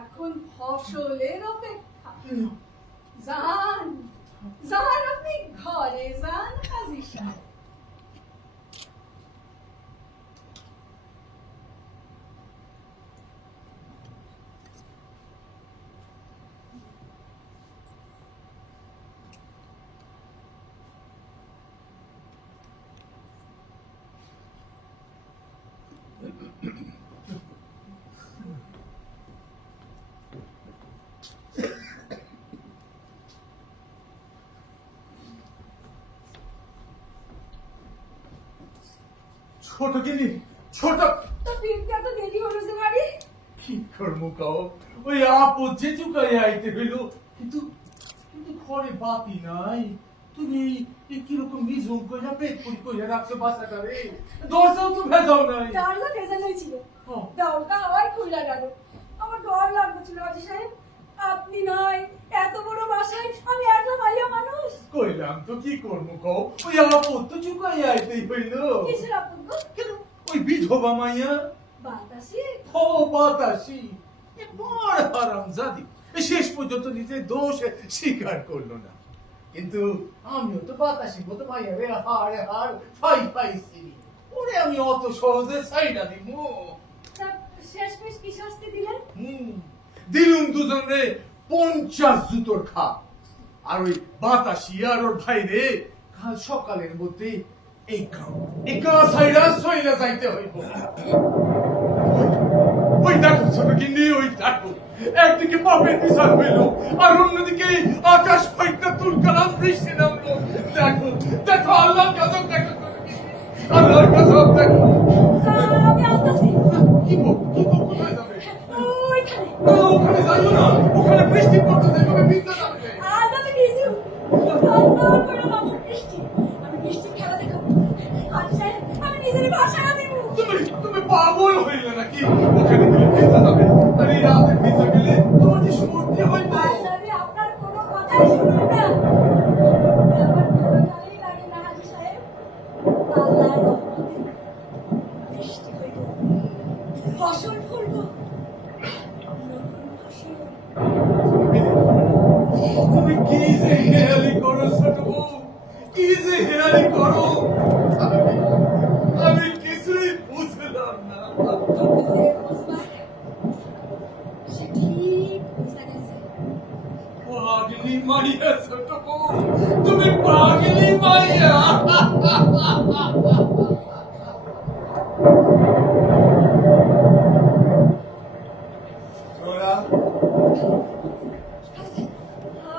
এখন ফসলের অপেক্ষা যান আপনি ঘরে যান হাজি সাহেব ছোট কিনি ছোট তো ফিরতে এত দেরি হলো যে বাড়ি কি করবো কাও ওই আপদ যে চুকাই আইতে হইল কিন্তু ঘরে বাতি নাই তুমি এই কিরকম নিজম কইরা পেট পুরি কইরা রাখছো বাসাটা রে দরজাও তো ভেজাও নাই দরজা ভেজানোই ছিল হ্যাঁ। দরজা আবার খুলে গেল আমার ডর লাগছিল হাজি সাহেব আপনি নাই এত বড় বাসায় আমি একা মাইয়া মানুষ কইলাম তো কি করবো কাও ওই আপদ তো চুকাই আইতেই হইল কিসের আপদ কিন্তু ওই বিধবা মাইয়া বাতাসি ও বাতাসি এ বড় হারামজাদি শেষ পর্যন্ত নিজে দোষ স্বীকার করলো না কিন্তু আমিও তো বাতাসি মতো মাইয়া রে হার পাইছি ওরে আমি অত সহজে ছাই না দিমু তা শেষমেশ কি শাস্তি দিলেন দিলুম দুজন রে 50 জুতোর খা আর ওই বাতাসি আর ওর ভাই রে কাল সকালের মধ্যে এই সাইরা সইলা যাইতে হইব ওই দেখো ছোট কিন্নি ওই দেখো একদিকে পাপের বিচার হইল আর অন্যদিকে আকাশ ফাইটা তুলকালাম বৃষ্টি নামলো দেখো আল্লাহর গজব দেখো আল্লাহর গজব দেখো আমি আসতেছি কি কোথায় যাবে ওইখানে ওখানে যাইও না ওখানে বৃষ্টি পড়তেছে তবে ভিজতে যাবে আজ আমি গেছি জল করে বাবু বৃষ্টি আমি বৃষ্টি খেলা দেখাবো হাজি সাহেব আমি নিজের ভাষা দেবো তুমি পাগল হইলে নাকি ওখানে গেলে ভিজতে যাবে আর এই রাতে ভিজে গেলে তোমার যে সমুদ্রে হইবে আজ আমি আপনার কোনো কথাই শুনবো না আমার কোনো কাজই লাগে না হাজি সাহেব আল্লাহর রহমতে বৃষ্টি হইব ফসল ফলবো নতুন ফসল তুমি কি যে হেয়ালি করো ছোট বউ কি যে হেয়ালি করো আমি কিছুই বুঝলাম না কিন্তু যে বুঝবার সে ঠিক বুঝা গেছে পাগলি মারিয়া ছোট বউ তুমি পাগলি মারিয়া সোরা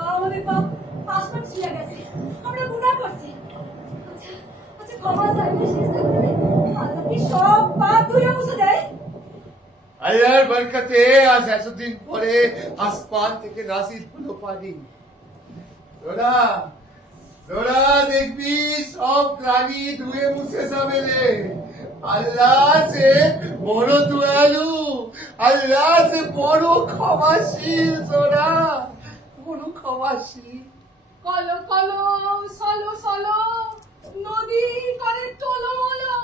আমাদের বাপ পাসপোর্ট ছিঁড়ে গেছে আমরা গুনাহ করছি আচ্ছা ক্ষমা চাইলে শেষ করে আল্লাহ কি সব পাপ ধুয়ে মুছে দেয় আল্লাহর বরকতে আজ এতদিন পরে আসমান থেকে নাসিল হলো পানি তোরা দেখবি সব গ্লানি ধুয়ে মুছে যাবে রে আল্লাহ সে বড় দয়ালু আল্লাহ সে বড় ক্ষমাশীল তোরা বড় ক্ষমাশীল কলো কলো সলো সলো নদী করে টলমলো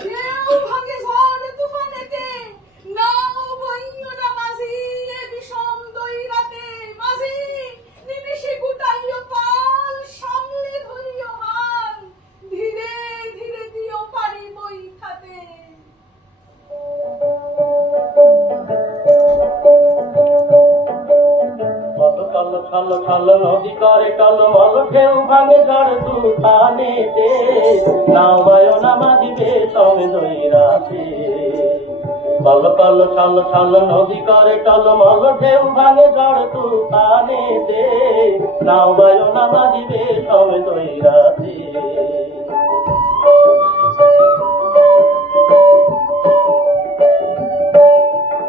ঢেউ ভাঙে ঝড় তুফানেতে নাও বইন্য না মাঝি এ বিষম দৈরাতে মাঝি নিমিষে গুটাইও পাল সামলে ধরিও হাল ধীরে ধীরে দিও পারি বই খাতে খালো নদী করে টলমল ঢেউ ভাঙে ঝড় তুফানেতে নাও বায়ো না মাঝিবে সবে দইরাতে খালো নদী করে টলমল ঢেউ ভাঙে ঝড় তুফানেতে নাও বায়ো না মাঝিবে সবে দইরাতে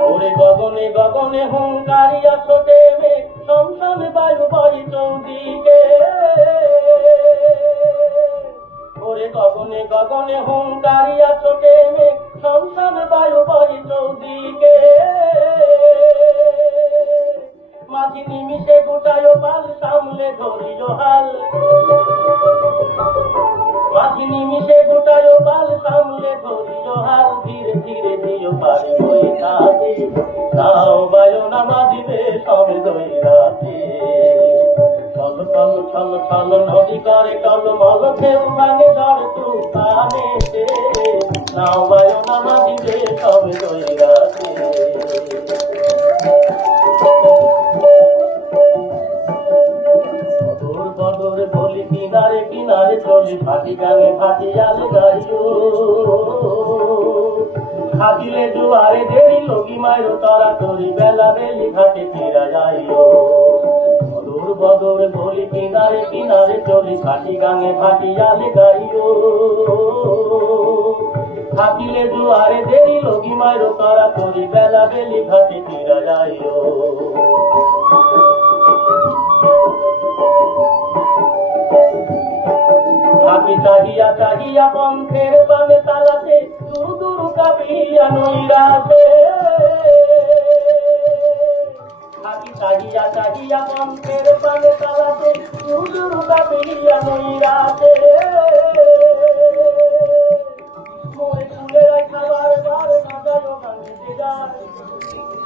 ওরে গগনে গগনে হুঙ্কারিয়া ছোটে মেঘ সমসম বায়ু বড়ি চৌদিকে ওরে গগনে গগনে হুঙ্কারিয়া ছোটে মেঘ সমসম বায়ু বড়ি চৌদিকে নিমিষে গোটায় পাল সামলে ধরিও হাল ধীরে ধীরে দিও পারি ওই কাজে নাও বায়ো নামা দিবে সবে দৈরাতে চল চল চল চল নদী করে চল মল ঢেউ ভাঙে ঝড় তুফানেতে নাও বায়ো নামা দিবে সবে দৈরাতে বদর বলি কিনারে কিনারে চলি ভাটি গানে ভাটি আল গাইও খাদিলে জুয়ারে দেরি লগি মায়ো তরা তরি বেলা বেলি ঘাটে ফিরা যাইও বদর বদর বলি কিনারে কিনারে চলি ভাটি গানে ভাটি আল গাইও খাদিলে জুয়ারে দেরি লগি মায়ো তরা তরি বেলা বেলি ঘাটে ফিরা যাইও আকি চাহিয়া চাহিয়া পন্থের পানে তালাতে দূর দূর কাপিয়া নইরাতে আকি চাহিয়া চাহিয়া পন্থের পানে তালাতে দূর দূর কাপিয়া নইরাতে মোরে ফুলের খাবার বার সাজানো কাঁদিতে যায়